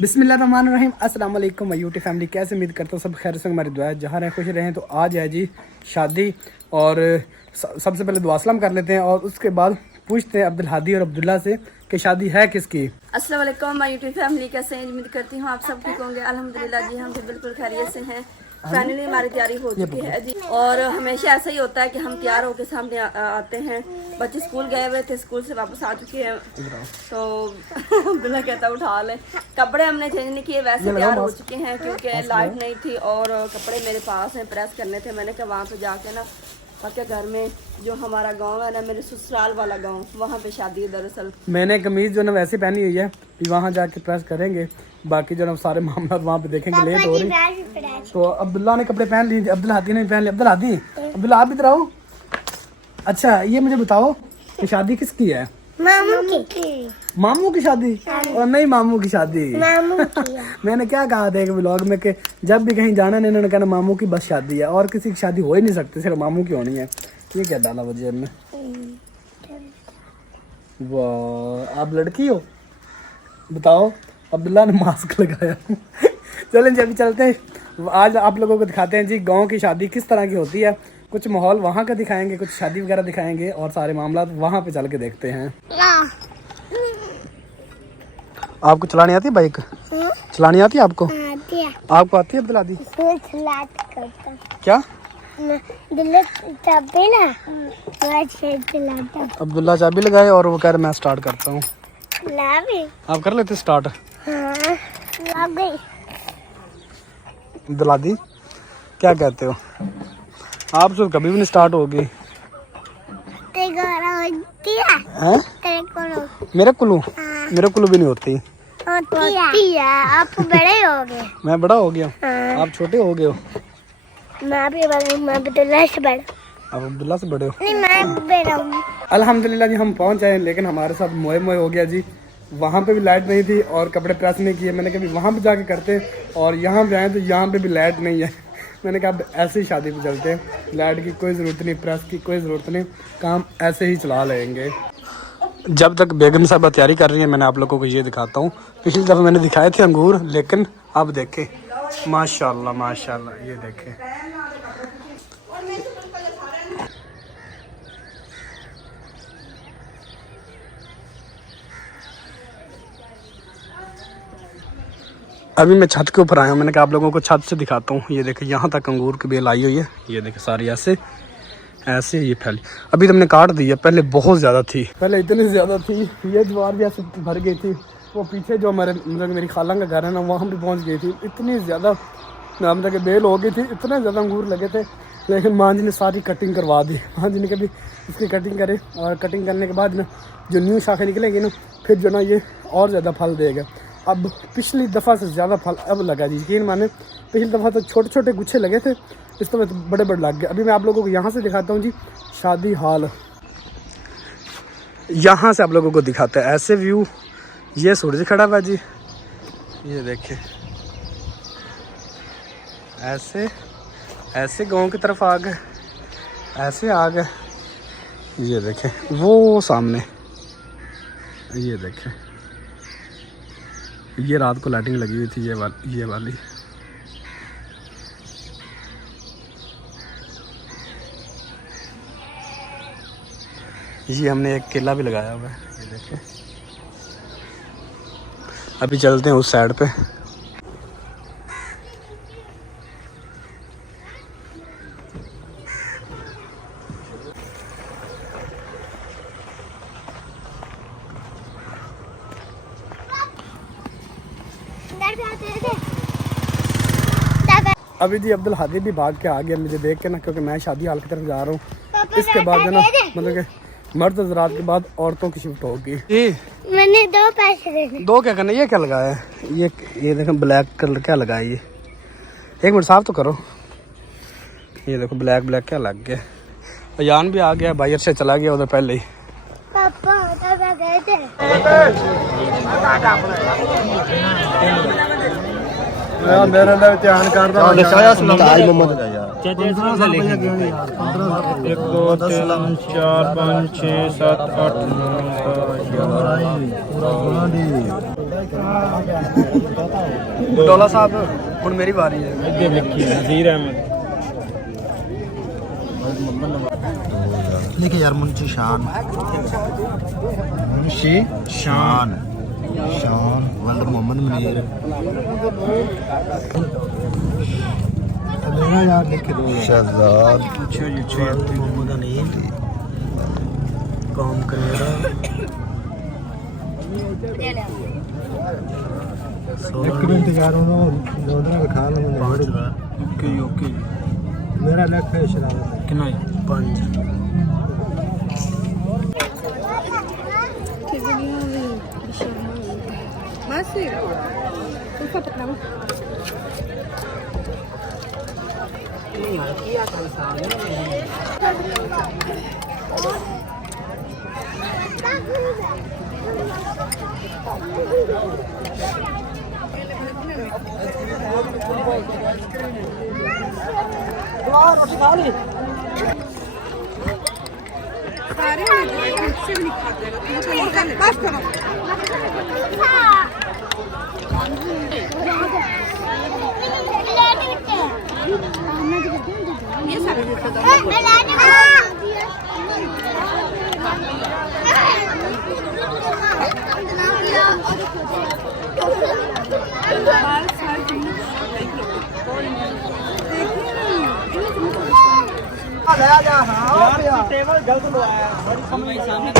बिस्मिल्लाहिर्रहमानिर्रहीम। अस्सलाम वालेकुम यूट्यूब फैमिली, कैसे उम्मीद करता हूँ सब खैर से हमारी दुआ है जहाँ रहें खुश रहें। तो आज है जी शादी और सबसे पहले दुआ सलाम कर लेते हैं और उसके बाद पूछते हैं अब्दुल हादी और अब्दुल्ला से कि शादी है किसकी। अस्सलाम वालेकुम माय यूट्यूब फैमिली, कैसे हैं? उम्मीद करती हूँ आप सब ठीक होंगे। अल्हम्दुलिल्लाह जी हम भी बिल्कुल खैरियत से हैं। फाइनली हमारी तैयारी हो चुकी है जी और हमेशा ऐसा ही होता है कि हम तैयार होकर सामने आते हैं। बच्चे स्कूल गए हुए थे, स्कूल से वापस आ चुके हैं तो अब्दुल्ला कहता उठा ले। कपड़े हमने चेंज नहीं किए, वैसे तैयार हो चुके हैं क्योंकि लाइट नहीं थी और कपड़े मेरे पास हैं, प्रेस करने थे। मैंने कहा वहाँ पे जाके ना पक्के घर में जो हमारा गांव है ना, मेरे ससुराल वाला गांव, वहाँ पे शादी है। दरअसल मैंने कमीज जो ना वैसे पहनी हुई है कि वहाँ जाके प्रेस करेंगे, बाकी जो ना सारे मामला वहाँ पे देखेंगे। लेट हो रही तो अब्दुल्ला ने कपड़े पहन लिए, अब्दुल हादी ने पहन लिए। अब्दुल हादी, अब्दुल्ला आप इधर आओ। अच्छा ये मुझे बताओ कि शादी किसकी है? मामू की। मामू की शादी? और नहीं मामू की शादी, मामू की। मैंने क्या कहा था एक व्लॉग में कि जब भी कहीं जाना नहीं इन्होंने कहना मामू की बस शादी है और किसी की शादी हो ही नहीं सकती, सिर्फ मामू की होनी है। ये क्या डाला वो जेब में? वाह आप लड़की हो? बताओ। अब्दुल्ला ने मास्क लगाया। चलें जी अभी चलते हैं, आज आप लोगों को दिखाते हैं जी गांव की शादी किस तरह की होती है। कुछ माहौल वहाँ का दिखाएंगे, कुछ शादी वगैरह दिखाएंगे और सारे मामला वहाँ पे चल के देखते हैं। आपको चलानी आती है बाइक? चलानी आती है आपको? आपको आती है अब्दुल्ला दी? क्या अब्दुल्ला चाबी लगाए और वो कह रहे मैं स्टार्ट करता हूँ। आप कर लेते स्टार्ट? अब्दुल्ला दी क्या कहते हो? आप तो कभी भी नहीं स्टार्ट होगी। मेरे कुल्लू? मेरे कुल्लू भी नहीं होती। होती है। आप बड़े हो गए। मैं बड़ा हो गया। आप छोटे हो गए हो। मैं भी बड़ा, मैं अब्दुल्ला से बड़ा। आप अब्दुल्ला से बड़े हो? नहीं मैं बड़ा हूँ। अल्हम्दुलिल्लाह जी हम पहुंच आए, लेकिन हमारे साथ मोए मोए हो गया जी। वहाँ पे भी लाइट नहीं थी और कपड़े प्रेस नहीं किए। मैंने कभी वहाँ पे जाके करते और यहाँ पे आए तो यहाँ पे भी लाइट नहीं है। मैंने कहा अब ऐसे ही शादी पे चलते हैं, लाइट की कोई ज़रूरत नहीं, प्रेस की कोई ज़रूरत नहीं, काम ऐसे ही चला लेंगे। जब तक बेगम साहबा तैयारी कर रही है मैंने आप लोगों को ये दिखाता हूँ। पिछली दफ़ा मैंने दिखाए थे अंगूर, लेकिन अब देखें माशाल्लाह माशाल्लाह, ये देखें। अभी मैं छत के ऊपर आया हूँ, मैंने कहा आप लोगों को छत से दिखाता हूँ। ये देखें यहाँ तक अंगूर की बेल आई हुई है, ये देखें सारी ऐसे ऐसे ये फैली। अभी तुमने काट दी है, पहले बहुत ज़्यादा थी, पहले इतनी ज़्यादा थी। ये ज्वार भी ऐसे भर गई थी। वो पीछे जो हमारे मतलब मेरी खाला का घर है ना, वहाँ भी पहुँच गई थी। इतनी ज़्यादा मतलब बेल हो गई थी, इतने ज़्यादा अंगूर लगे थे, लेकिन माँ जी ने सारी कटिंग करवा दी। माँ जी ने कभी इसकी कटिंग करे और कटिंग करने के बाद ना जो न्यू शाखें निकलेंगी ना, फिर जो ना ये और ज़्यादा फल देगा। अब पिछली दफ़ा से ज़्यादा फल अब लगा जी, यकीन माने। पिछली दफ़ा तो छोटे छोटे गुच्छे लगे थे, इस दफ़ा तो बड़े बड़े लग गए। अभी मैं आप लोगों को यहाँ से दिखाता हूँ जी शादी हॉल। यहाँ से आप लोगों को दिखाता है ऐसे व्यू। ये सूरज खड़ा हुआ जी, ये देखें ऐसे ऐसे गांव की तरफ आ गए, ऐसे आ गए। ये देखें वो सामने, ये देखें ये रात को लाइटिंग लगी हुई थी, ये वाली। ये हमने एक केला भी लगाया हुआ है, ये देखें। अभी चलते हैं उस साइड पे। अभी जी अब्दुल हादी भी भाग के आ गया मुझे देख के ना, क्योंकि मैं शादी हाल की तरफ जा रहा हूँ। इसके बाद जो ना मतलब कि मर्द हज़रात के बाद औरतों की शिफ्ट होगी। मैंने 2 पैसे देने। 2 क्या करना? ये क्या लगाया है? ये देखें ब्लैक कलर क्या लगाया ये? एक मिनट साफ तो करो। ये देखो ब्लैक ब्लैक क्या लग गया। अजान भी आ गया, बाहर से चला गया उधर पहले ही। पापा गए थे। मेरे लिए ध्यान कर दो। आज मोहम्मद का यार 1 2 3 4 5 6 7 8 9 10 11 डोला साहब हुण मेरी बारी है। इधर लिखी नज़ीर अहमद लिखे यार मुंशी शान शान वल्द मोहम्मद मुनीर मेरा यार लिख दो शहजाद मोहम्मद अनील कौम कनेडा एक मिनट यार उन्होंने खा लो ओके ओके मेरा लेख है शरारत कितना 5 masih lupa pertama टेबल गलत लवाया बड़ी समझ सामने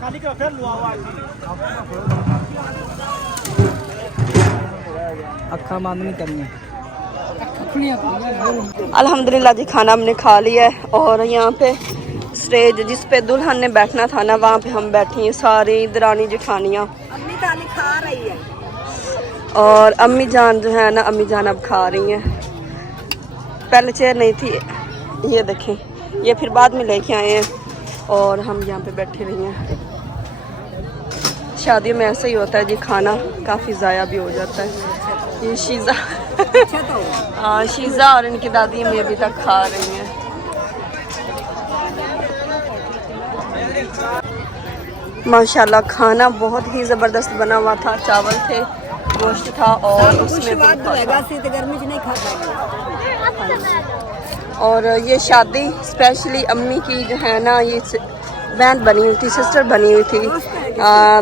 खाली का फिर लवावा अक्खा बंद नहीं करनी। अल्हम्दुलिल्लाह जी खाना हमने खा लिया है और यहाँ पे स्टेज जिस पे दुल्हन ने बैठना था ना वहाँ पे हम बैठी हैं सारी दरानी जेठानियाँ। अम्मी जान खा रही है और अम्मी जान जो है ना अम्मी जान अब खा रही हैं। पहले चेयर नहीं थी, ये देखें ये फिर बाद में लेके आए हैं और हम यहाँ पे बैठे रही हैं। शादियों में ऐसा ही होता है जी, खाना काफ़ी ज़ाया भी हो जाता है। ये शीज़ा हाँ शीज़ा और इनकी दादी अम्मी अभी तक खा रही हैं। माशाल्लाह खाना बहुत ही ज़बरदस्त बना हुआ था। चावल थे, गोश्त था और उसमें और ये शादी स्पेशली अम्मी की जो है ना ये बहन बनी हुई थी, सिस्टर बनी हुई थी,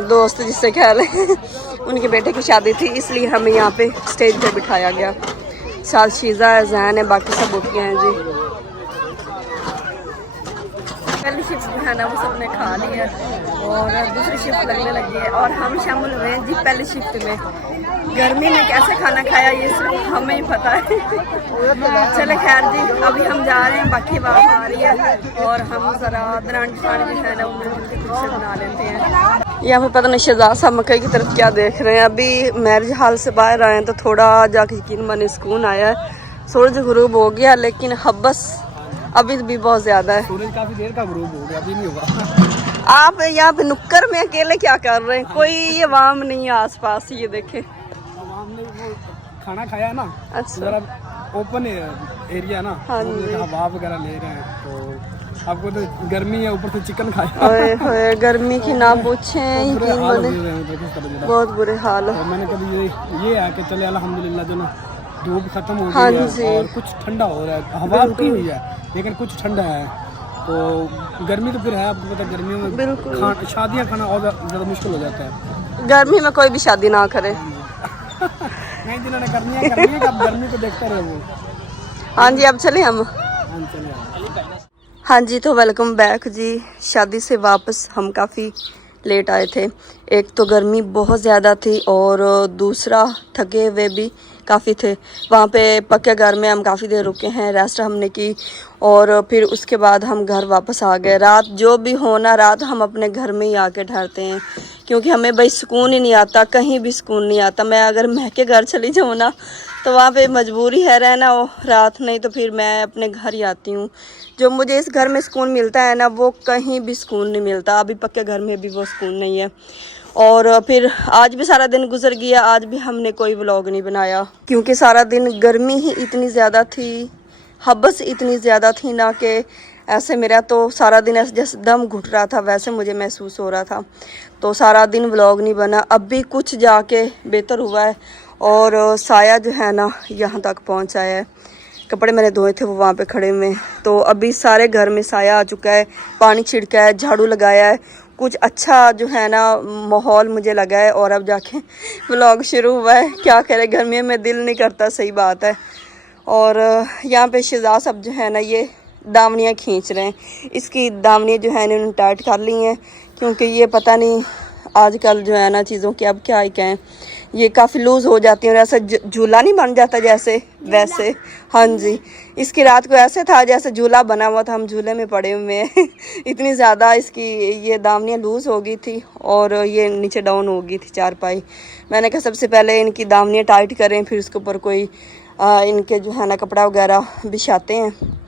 दोस्त जिससे कह रहे हैं उनके बेटे की शादी थी, इसलिए हमें यहाँ पे स्टेज पे बिठाया गया। साथ शीज़ा है, जैन है, बाकी सब बुकियाँ हैं जी। पहली शिफ्ट जो है ना वो सबने खा ली है और दूसरी शिफ्ट लगने लगी है और हम शामिल हुए हैं जी पहली शिफ्ट में। गर्मी में कैसे खाना खाया ये सिर्फ हमें ही पता है। चले खैर जी अभी हम जा रहे हैं, बाकी बात आ रही है और हम ज़रा दरानी जेठानी जो है ना वो मिलकर कुछ बना लेते हैं। यहाँ पे पता नहीं शहजाद साहब मकई की तरफ क्या देख रहे हैं। अभी मैरिज हॉल से बाहर आए हैं तो थोड़ा जाके यकीन माने सुकून आया है। सूरज गुरूब हो गया लेकिन हब्बस अभी भी बहुत ज़्यादा है। सूरज काफ़ी देर का गुरूब हो गया, अभी नहीं होगा। आप यहाँ पे नुक्कर में अकेले क्या कर रहे हैं? कोई ये वाम नहीं है आसपास, ये देखें। हमने वो खाना खाया ना, अच्छा जरा ओपन एरिया ना, हाँ तो जी। हवा वगैरह ले रहे हैं तो आपको तो गर्मी है, ऊपर से चिकन खाया। ओए होए गर्मी की ना पूछें, बुरे यकीन हाल माने हो रहे हैं, तो कुछ कर नहीं रहा। बहुत बुरे हाल है। तो मैंने कभी ये है कि चले अल्हम्दुलिल्लाह जो ना धूप खत्म हो हाँ गई जी। है और कुछ ठंडा हो रहा है, हवा रुकी हुई है लेकिन कुछ ठंडा है। तो गर्मी तो फिर है, आपको पता है गर्मियों में बिल्कुल शादियाँ खाना और ज़्यादा मुश्किल हो जाता है। गर्मी में कोई भी शादी ना करे। नहीं जिन्होंने करनी है अब गर्मी को देखते रहे वो। हाँ जी अब चले हम। हाँ चलिए। हाँ जी तो वेलकम बैक जी। शादी से वापस हम काफ़ी लेट आए थे। एक तो गर्मी बहुत ज़्यादा थी और दूसरा थके हुए भी काफ़ी थे। वहाँ पे पक्के घर में हम काफ़ी देर रुके हैं, रेस्ट हमने की और फिर उसके बाद हम घर वापस आ गए। रात जो भी होना रात हम अपने घर में ही आके ठहरते हैं क्योंकि हमें भाई सुकून ही नहीं आता, कहीं भी सुकून नहीं आता। मैं अगर महके घर चली जाऊँ ना तो वहाँ पे मजबूरी है रहना वो रात, नहीं तो फिर मैं अपने घर ही आती हूँ। जो मुझे इस घर में सुकून मिलता है ना वो कहीं भी सुकून नहीं मिलता। अभी पक्के घर में भी वो सुकून नहीं है। और फिर आज भी सारा दिन गुजर गया, आज भी हमने कोई व्लॉग नहीं बनाया क्योंकि सारा दिन गर्मी ही इतनी ज़्यादा थी, हब्बस इतनी ज़्यादा थी ना कि ऐसे मेरा तो सारा दिन ऐसे जैसे दम घुट रहा था, वैसे मुझे महसूस हो रहा था। तो सारा दिन व्लॉग नहीं बना। अब भी कुछ जाके बेहतर हुआ है और साया जो है ना यहाँ तक पहुँच आया है। कपड़े मैंने धोए थे वो वहाँ पे खड़े हुए हैं। तो अभी सारे घर में साया आ चुका है, पानी छिड़का है, झाड़ू लगाया है, कुछ अच्छा जो है ना माहौल मुझे लगा है। और अब जाके व्लॉग शुरू हुआ है। क्या करें, गर्मियों में दिल नहीं करता, सही बात है। और यहाँ पे शहजाद सब जो है ना ये दावनियाँ खींच रहे हैं। इसकी दावनियाँ जो है इन्होंने टाइट कर ली हैं, क्योंकि ये पता नहीं आजकल जो है ना चीज़ों की अब क्या ही कहें, ये काफ़ी लूज़ हो जाती हैं और ऐसा झूला नहीं बन जाता जैसे वैसे। हाँ जी, इसकी रात को ऐसे था जैसे झूला बना हुआ था, हम झूले में पड़े हुए हैं। इतनी ज़्यादा इसकी ये दावनियाँ लूज़ हो गई थी और ये नीचे डाउन हो गई थी चारपाई। मैंने कहा सबसे पहले इनकी दावनियाँ टाइट करें, फिर उसके ऊपर कोई इनके जो है ना कपड़ा वगैरह बिछाते हैं।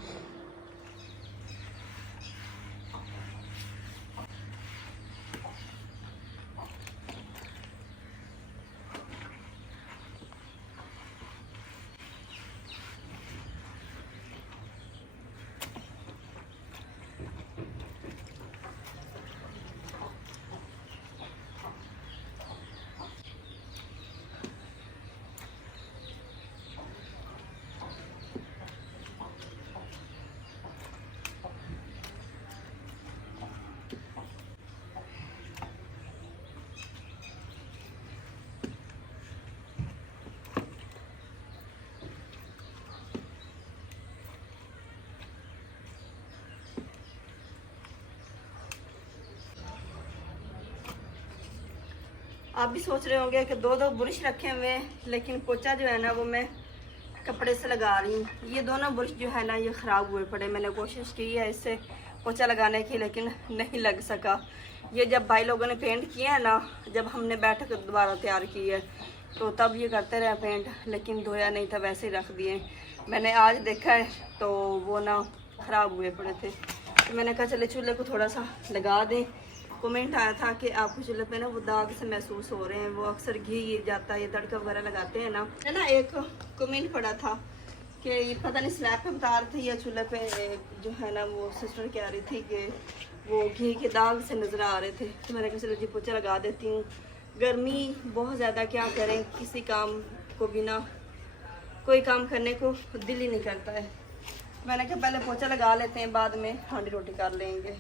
आप भी सोच रहे होंगे कि दो ब्रश रखे हुए हैं, लेकिन पोछा जो है ना वो मैं कपड़े से लगा रही हूँ। ये दोनों ब्रश जो है ना ये ख़राब हुए पड़े। मैंने कोशिश की है इससे पोछा लगाने की, लेकिन नहीं लग सका। ये जब भाई लोगों ने पेंट किया है ना, जब हमने बैठक दोबारा तैयार की है तो तब ये करते रहे पेंट, लेकिन धोया नहीं था, वैसे ही रख दिए। मैंने आज देखा है तो वो ना ख़राब हुए पड़े थे, तो मैंने कहा चले चूल्हे को थोड़ा सा लगा दें। कमेंट आया था कि आपको चूल्हे पे ना वो दाग से महसूस हो रहे हैं, वो अक्सर घी जाता है, ये तड़का वगैरह लगाते हैं ना। है ना, एक कमेंट पड़ा था कि ये पता नहीं स्लैब पे बता रहे थे या चूल्हे पे, जो है ना वो सिस्टर कह रही थी कि वो घी के दाग से नज़र आ रहे थे। तो मैंने कहा चलो जी पोछा लगा देती हूँ। गर्मी बहुत ज़्यादा, क्या करें, किसी काम को बिना कोई काम करने को दिल ही नहीं करता है। मैंने कहा पहले पोछा लगा लेते हैं, बाद में हांडी रोटी कर लेंगे।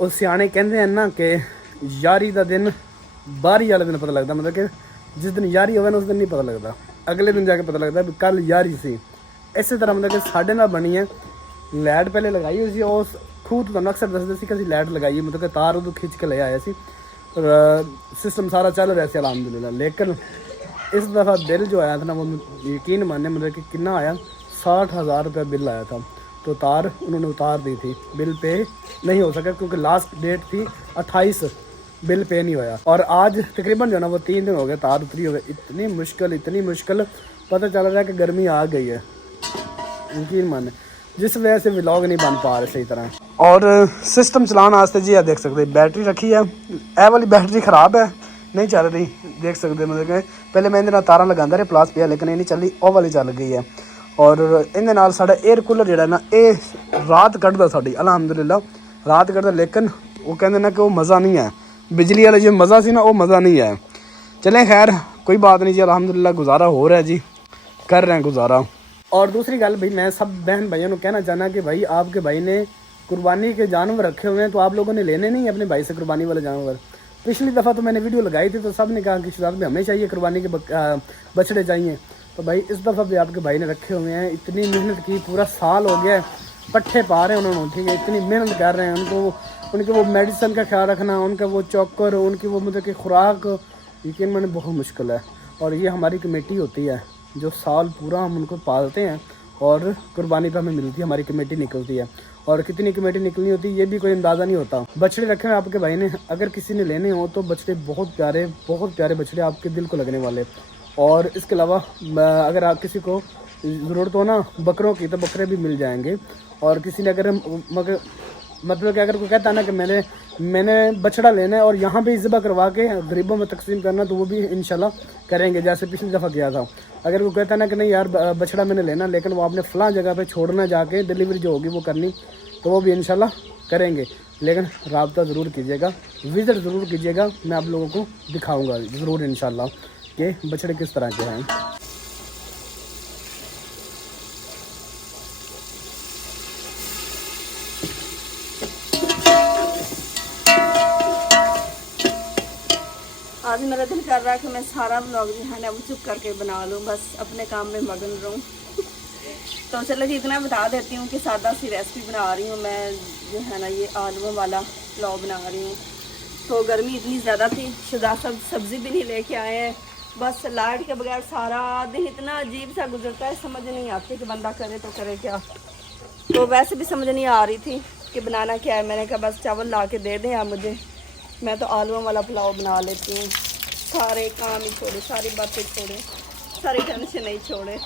ਉਹ ਸਿਆਣੇ ਕਹਿੰਦੇ ਹਨ ਨਾ ਕਿ ਯਾਰੀ ਦਾ ਦਿਨ ਬਾਰੀ ਵਾਲੇ ਦਿਨ ਪਤਾ ਲੱਗਦਾ, ਮਤਲਬ ਕਿ ਜਿਸ ਦਿਨ ਯਾਰੀ ਹੋਵੇ ਨਾ ਉਸ ਦਿਨ ਨਹੀਂ ਪਤਾ ਲੱਗਦਾ, ਅਗਲੇ ਦਿਨ ਜਾ ਕੇ ਪਤਾ ਲੱਗਦਾ ਵੀ ਕੱਲ ਯਾਰੀ ਸੀ। ਇਸੇ ਤਰ੍ਹਾਂ ਮਤਲਬ ਕਿ ਸਾਡੇ ਨਾਲ ਬਣੀ ਹੈ। ਲਾਈਟ ਪਹਿਲੇ ਲਗਾਈ ਹੋਈ ਸੀ, ਉਸ ਖੂਹ ਤੋਂ ਤੁਹਾਨੂੰ ਅਕਸਰ ਦੱਸਦੇ ਸੀ ਕਿ ਅਸੀਂ ਲਾਈਟ ਲਗਾਈ, ਮਤਲਬ ਕਿ ਤਾਰ ਉਦੋਂ ਖਿੱਚ ਕੇ ਲੈ ਆਏ ਸੀ, सिस्टम सारा चल रहा है अल्हम्दुलिल्लाह। लेकिन इस दफ़ा बिल जो आया था ना वो यकीन माने मतलब कि कितना आया, 60,000 रुपया बिल आया था। तो तार उन्होंने उतार दी थी, बिल पे नहीं हो सका क्योंकि लास्ट डेट थी 28, बिल पे नहीं होया। और आज तकरीबन जो है ना वो 3 दिन हो गए तार उतरी हो गए। इतनी मुश्किल पता चल रहा है कि गर्मी आ गई है, यकीन माने, जिस वजह से व्लॉग नहीं बन पा रहे सही तरह। और सिस्टम चलाने वास्ते जी देख सकते बैटरी रखी है, ए वाली बैटरी ख़राब है, नहीं चल रही, देख सकते मतलब कि पहले मैं इन्हें तारा लगांदा रहा प्लास पे, लेकिन ये नहीं चली, वो वाली चल गई है। और इन्हें नाल साडा एयर कूलर जिहड़ा ना ये रात कढ़दा साडी अल्हम्दुलिल्लाह रात कढ़दा, लेकिन वो कहते ना कि वो मज़ा नहीं है, बिजली वाला जो मज़ा सी ना वो मज़ा नहीं है। चलें खैर कोई बात नहीं जी, अल्हम्दुलिल्लाह गुजारा हो रहा है जी, कर रहे हैं गुजारा। और दूसरी गल भाई मैं सब बहन भाइयों को कहना चाहना कि भाई आपके भाई ने कुर्बानी के जानवर रखे हुए हैं तो आप लोगों ने लेने नहीं अपने भाई से कुर्बानी वाले जानवर। पिछली दफ़ा तो मैंने वीडियो लगाई थी तो सब ने कहा कि शुरुआत में हमें चाहिए कुर्बानी के बछड़े चाहिए, तो भाई इस दफ़ा भी आपके भाई ने रखे हुए हैं। इतनी मेहनत की, पूरा साल हो गया है, पट्ठे पा रहे हैं उन्होंने, ठीक है, इतनी मेहनत कर रहे हैं। उनको उनके वो मेडिसिन का ख्याल रखना, उनका वो चौकर, उनकी वो मतलब कि खुराक, यकीन मैंने बहुत मुश्किल है। और ये हमारी कमेटी होती है जो साल पूरा हम उनको पालते हैं और कुर्बानी पे हमें मिलती है, हमारी कमेटी निकलती है। और कितनी कमेटी निकलनी होती है ये भी कोई अंदाज़ा नहीं होता। बछड़े रखे हैं आपके भाई ने, अगर किसी ने लेने हो तो बछड़े बहुत प्यारे बछड़े आपके दिल को लगने वाले। और इसके अलावा अगर आप किसी को ज़रूरत हो ना बकरों की तो बकरे भी मिल जाएंगे। और किसी ने अगर मतलब कि अगर कोई कहता है ना कि मैंने बछड़ा लेना है और यहाँ पे ज़िबा करवा के गरीबों में तकसीम करना, तो वो भी इंशाल्लाह करेंगे, जैसे पिछली दफ़ा किया था। अगर वो कहता है ना कि नहीं यार बछड़ा मैंने लेना लेकिन वो आपने फ़लाँ जगह पे छोड़ना जाके डिलीवरी जो होगी वो करनी, तो वो भी इंशाल्लाह करेंगे। लेकिन राब्ता ज़रूर कीजिएगा, विज़िट ज़रूर कीजिएगा, मैं आप लोगों को दिखाऊँगा ज़रूर इंशाल्लाह कि बछड़े किस तरह के हैं। आज मेरा दिल कर रहा है कि मैं सारा व्लॉग जो है ना वो चुप करके बना लूँ, बस अपने काम में मगन रहूँ। तो चलो जी इतना बता देती हूँ कि सादा सी रेसिपी बना रही हूँ मैं, जो है ना ये आलूओं वाला पुलाव बना रही हूँ। तो गर्मी इतनी ज़्यादा थी, शुदा सब्ज़ी भी नहीं लेके आए हैं, बस लाइट के बगैर सारा दिन इतना अजीब सा गुजरता है, समझ नहीं आती कि बंदा करे तो करे क्या। तो वैसे भी समझ नहीं आ रही थी कि बनाना क्या है। मैंने कहा बस चावल ला के दे दें आप मुझे, मैं तो आलूओं वाला पुलाव बना लेती हूँ। सारे काम ही छोड़े, सारी बातें छोड़े, सारी टेंशन नहीं छोड़े।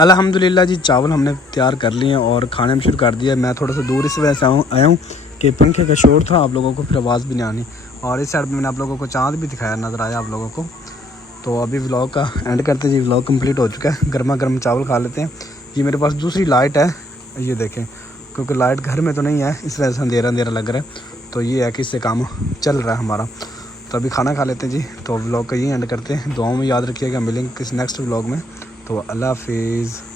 अल्हम्दुलिल्लाह जी चावल हमने तैयार कर लिए हैं और खाने में शुरू कर दिया। मैं थोड़ा सा दूर इस वजह से आया हूँ कि पंखे का शोर था, आप लोगों को फिर आवाज़ भी नहीं आनी। और इस साइड में मैंने आप लोगों को चाँद भी दिखाया, नज़र आया आप लोगों को। तो अभी व्लॉग का एंड करते हैं जी, व्लॉग कंप्लीट हो चुका है। गर्मा गर्म चावल खा लेते हैं। ये मेरे पास दूसरी लाइट है, ये देखें क्योंकि लाइट घर में तो नहीं है, इस वजह से अंधेरा अंधेरा लग रहा है। तो ये है कि इससे काम चल रहा है हमारा। तो अभी खाना खा लेते हैं जी। तो व्लॉग का यही एंड करते हैं। दुआओं में याद रखिएगा, मिलेंगे किस नेक्स्ट व्लॉग में। तो अल्लाह हाफिज़।